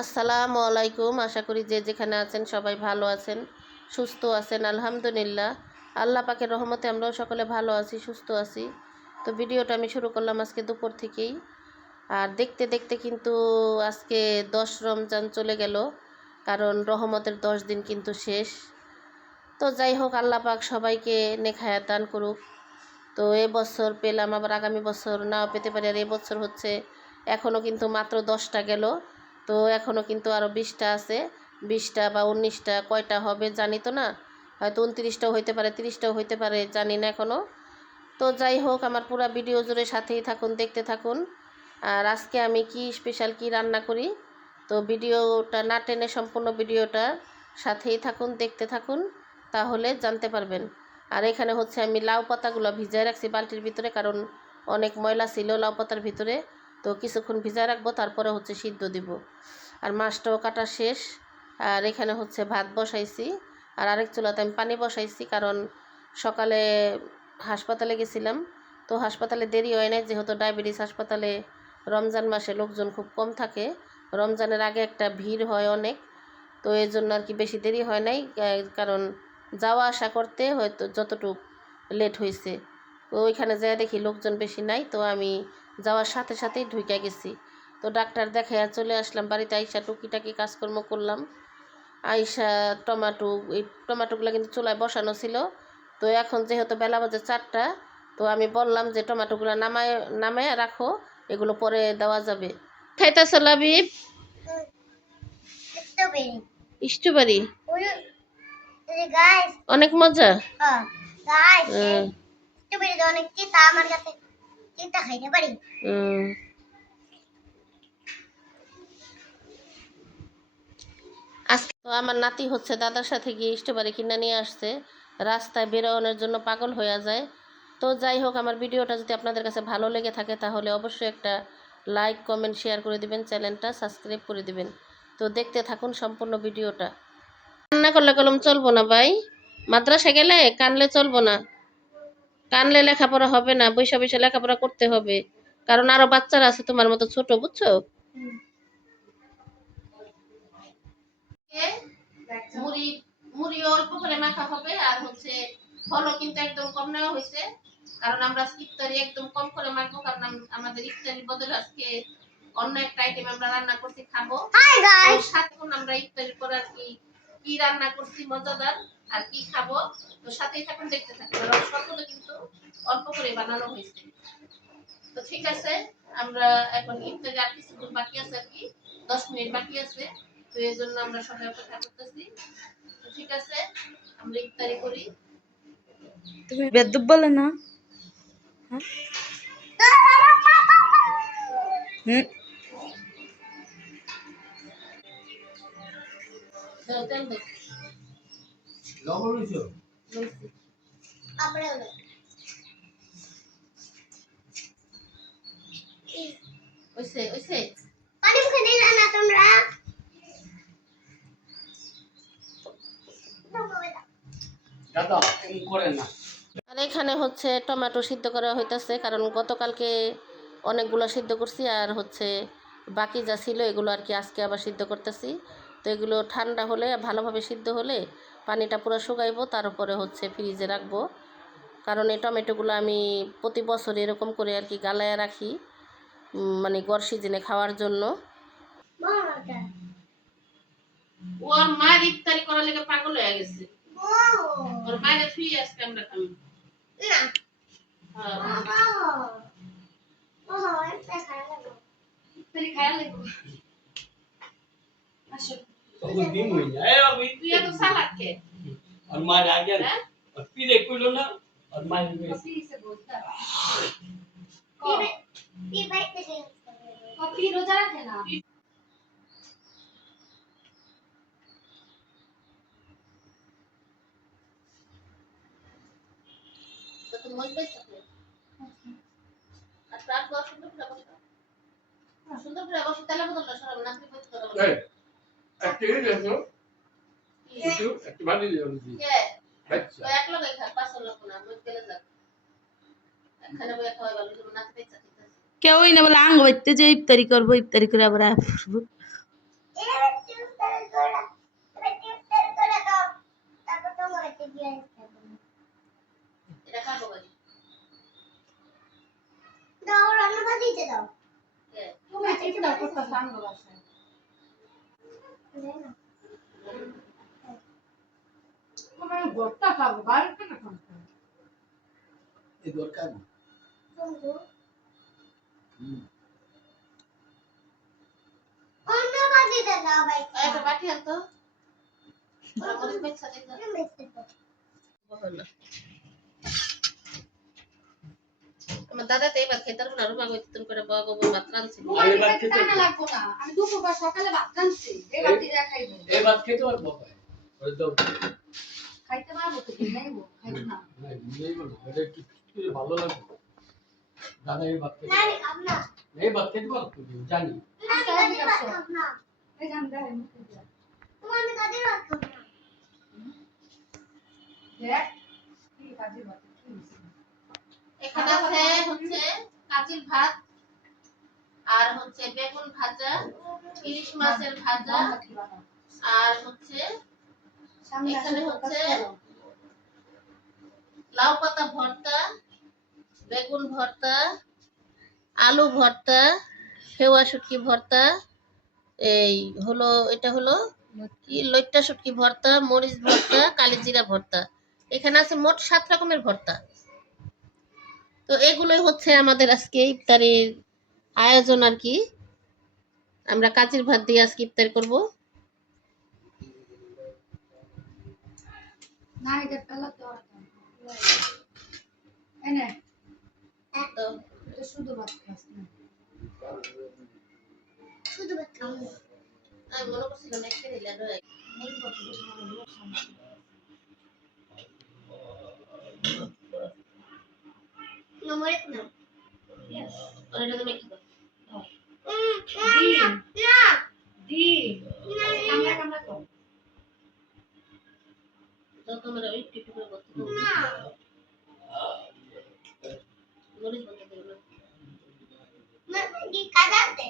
আসসালামু আলাইকুম। আশা করি যে যেখানে আছেন সবাই ভালো আছেন, সুস্থ আছেন। আলহামদুলিল্লাহ, আল্লাহ পাকের রহমতে আমরাও সকলে ভালো আছি, সুস্থ আছি। তো ভিডিওটা আমি শুরু করলাম আজকে দুপুর থেকেই। আর দেখতে দেখতে কিন্তু আজকে 10 রমজান চলে গেল, কারণ রহমতের 10 দিন কিন্তু শেষ। তো যাই হোক, আল্লাহ পাক সবাইকে নেক হায়াত দান করুক। তো এবছর পেলাম, আবার আগামী বছর নাও পেতে পারি। আর এবছর হচ্ছে এখনও কিন্তু মাত্র 10টা গেল, তো এখনও কিন্তু আরও 20টা আছে। 20টা বা 19টা কয়টা হবে জানি তো না, হয়তো 29টাও হইতে পারে, 30টাও হইতে পারে, জানি না এখনও। তো যাই হোক, আমার পুরো ভিডিও জুড়ে সাথেই থাকুন, দেখতে থাকুন। আর আজকে আমি কি স্পেশাল কি রান্না করি, তো ভিডিওটা না টেনে সম্পূর্ণ ভিডিওটা সাথেই থাকুন, দেখতে থাকুন, তাহলে জানতে পারবেন। আর এখানে হচ্ছে আমি লাউ পাতাগুলো ভিজায় রাখছি বালতির ভিতরে, কারণ অনেক ময়লা ছিল লাউ পাতার ভিতরে। তো কিছুক্ষণ ভিজায় রাখবো, তারপরে হচ্ছে সিদ্ধ দিব। আর মাছটাও কাটা শেষ। আর এখানে হচ্ছে ভাত বসাইছি, আর আরেক চুলাতে আমি পানি বসাইছি, কারণ সকালে হাসপাতালে গেছিলাম। তো হাসপাতালে দেরি হয় না, যেহেতু ডায়াবেটিস হাসপাতালে রমজান মাসে লোকজন খুব কম থাকে। রমজানের আগে একটা ভিড় হয় অনেক, তো এই জন্য আর কি বেশি দেরি হয় নাই, কারণ যাওয়া আসা করতে হয়তো যতটুকু লেট হয়েছে। তো ওইখানে যেয়ে দেখি লোকজন বেশি নাই, তো আমি যাওয়ার সাথে সাথেই ঢুকে গেছি। তো ডাক্তার দেখাইয়া চলে আসলাম বাড়িতে। আইসা টুকিটাকি কাজকর্ম করলাম। আইসা এই টমেটোগুলো কিন্তু চুলায় বসানো ছিল। তো এখন যেহেতু বেলা বাজে 4টা, তো আমি বললাম যে টমেটোগুলো নামায় রাখো, এগুলো পরে দেওয়া যাবে। খাইতেছ লাবিব? স্ট্রবেরি অনেক মজা। আজকে তো আমার নাতি হচ্ছে দাদার সাথে গিয়ে স্ট্রবেরি কিনে নিয়ে আসছে। রাস্তায় বেরোনোর জন্য পাগল হয়ে যায়। তো যাই হোক, আমার ভিডিওটা যদি আপনাদের কাছে ভালো লেগে থাকে, তাহলে অবশ্যই একটা লাইক, কমেন্ট, শেয়ার করে দিবেন, চ্যানেলটা সাবস্ক্রাইব করে দিবেন। তো দেখতে থাকুন সম্পূর্ণ ভিডিওটা। কান্না করলে কলম চলবো না ভাই, মাদ্রাসা গেলে কানলে চলবো না। কানলে লেখাপড়া হবে না, বৈশা বৈশা লেখাপড়া করতে হবে, কারণ আরো বাচ্চারা আছে তোমার মতো ছোট, বুঝছো? মুড়ি মুড়ি অল্প করে মাখা হবে, আর হচ্ছে ফলও কিন্তু একদম কম নেওয়া হয়েছে, কারণ আমরা ইফতারি একদম কম করে মাখবো, কারণ আমাদের ইফতারির বদলে আজকে অন্য একটা আইটেম আমরা রান্না করছি, খাবো। সাথে আমরা ইফতারির পর আর কি কি রান্না করছি মজাদার আর কি খাবো, তো সাথেই থাকুন, দেখতে থাকুন। আর সবগুলো কিন্তু অল্প করে বানানো হয়েছে। তো ঠিক আছে, আমরা এখন ইফতারি আর কিছু বাকি আছে আর কি, 10 মিনিট বাকি আছে। তো এই জন্য আমরা সবাই অপেক্ষা করতেছি। তো ঠিক আছে, আমরা ইফতারি করি। তুমি বেদ্যুপ বলে না? হুম, দাও তেল দাও। লবণ হইছো? আপনারা ওইসে ওইসে পানি মুখে নিয়ে না তোমরা। দাদা এমন করেন না। আর এখানে হচ্ছে টমেটো সিদ্ধ করা হইতাছে, কারণ গতকালকে অনেকগুলো সিদ্ধ করছি, আর হচ্ছে বাকি যা ছিল এগুলো আর কি আজকে আবার সিদ্ধ করতেছি। তো এগুলো ঠান্ডা হলে, ভালোভাবে সিদ্ধ হলে পানিটা পুরো শুকাইবো, তার উপরে হচ্ছে ফ্রিজে রাখবো। কারণ এই টমেটোগুলো আমি প্রতি বছর এরকম করে আর কি গালায় রাখি, মানে গড় সিজনে খাওয়ার জন্য। ওর মায়ের ইফতারি করার লেগে পাগল হয়ে গেছে। ওর মায়ের ফ্রি আজকে আমরা খাবো না। ইফতারি খায়া লাগবো। আসো তখন দিন হই না। এ বাবু তুই এত সালাদ কে? আর মার আগে আর পিলে কইলো না আর মার কফি সে বলতা। পি বাইতে দে। কফি রোজা রাখে না। তো তুমি মজবে থাকে। আর রাত বসে সুন্দর করে বসো। সুন্দর করে বসে, তাহলে বদল সরব না, তুই বসে কথা বল। এই একটা এই দেখো একটু একটু বাড়ি দিও জি কে আচ্ছা তো এক লগে খা, 5 লোক না, মজ গেলে যাক। এখানে বই খাওয়া ভালো, তুমি নাতে পেছা ঠিক আছে। কেউই না বলে আঙ্গ বাইতে যে ইফতারি করবো, ইফতারি করে আবার আসবো। দেখা বাড়ি দাও রান্না বাদিতে দাও তুমি ঠিক দাও করতে সাঙ্গ বাসায় তোমার গোটা খাবো বাড়িতে না কোন এই দরকার বন্ধু অন্য বাদিতে দাও ভাই একটা বাটি আনতো ওরা মরিচ বেচা দেখো আমার দাদা তো এবার খেতে পারবো না রুমা গইতে তুমি করে বাবা গোবর ভাত রাঁধছে আরে ভাত খেতে টানা লাগবো না আমি দুপুর বা সকালে ভাত রাঁধছি এই ভাত দিয়ে খাইবো এই ভাত খেতে পারবো ভাই ওই দাও খাইতে পারবো তো নাইবো খাইবো না না নিয়ে গেল এটা কি ভালো লাগবে দাদা এই ভাত খেতে নানি আপনা এই ভাত খেতে পারবো তুমি জানি নানি কাদের ভাত খাব না এই জান দেয় মুখে দিয়া তোমার আমি কাদের ভাত খাব না দেখ কি কাজে ভাত কি হইছে এখানে আছে হচ্ছে কাঁচির ভাত আর হচ্ছে বেগুন ভাজা ইলিশ মাছের ভাজা আর হচ্ছে সামনে এখানে আসলে হচ্ছে লাউ পাতা ভর্তা বেগুন ভর্তা আলু ভর্তা ফেওয়া শুটকি ভর্তা এই হলো এটা হলো কি লইট্টা শুটকি ভর্তা মরিচ ভর্তা কালিজিরা ভর্তা এখানে আছে মোট 7 রকমের ভর্তা তো এগুলোই হচ্ছে আমাদের আজকে ইফতারের আয়োজন আর কি আমরা কাঁচির ভাত দিয়ে আজকে ইফতার করব না এটা পেলা তো এনে তো এটা শুধু ভাত খাস না শুধু ভাত খাব আমি মনে করছিলাম একটা দিলে নয় মূল ভাত খাওয়া লোক শান্তি নমরে না আর এটা তুমি কি করো দি না দি কামড়া কামড়া কর তো তোমরা ওই টিটু করে করতে না মরিচ বন্ধ করো না কি কাদাতে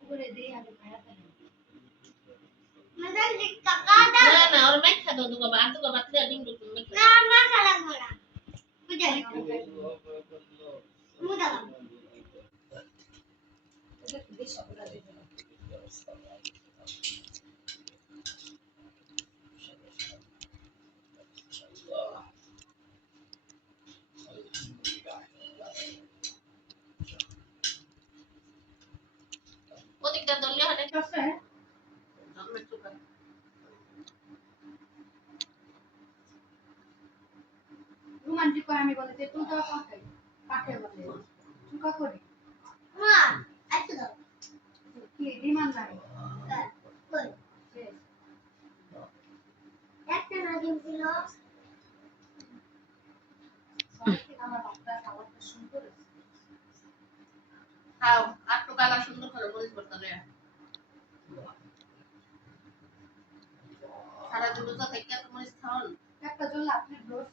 করে দে আগে খায়াতে মানে কি কাকাদা না না ওর মেঘ খাদো তো বাবা আর তো বাবা তুই ডিম দুটো মেঘ না না খালাম না বুঝা মুদা এটা বেশ অপরাধ দে ওদিকটা দলীয় হাটে আছে আমরা চুকা রোমান্টিক করে আমি বলে যে তুই তো পাকাই পাকে বলে চুকা করে মা আইতো দাও কি ডিমান্ড নাই কই শেষ একটা না দিন ছিল সবাই থেকে আমার বাচ্চা খাবারটা সুন্দর খাও আর তো কালা সুন্দর করে মরিচ ভর্তা লয়া সারা দিন রোজা থেকে এত মরিচ খাওয়ান একটা জল আপনি দোষ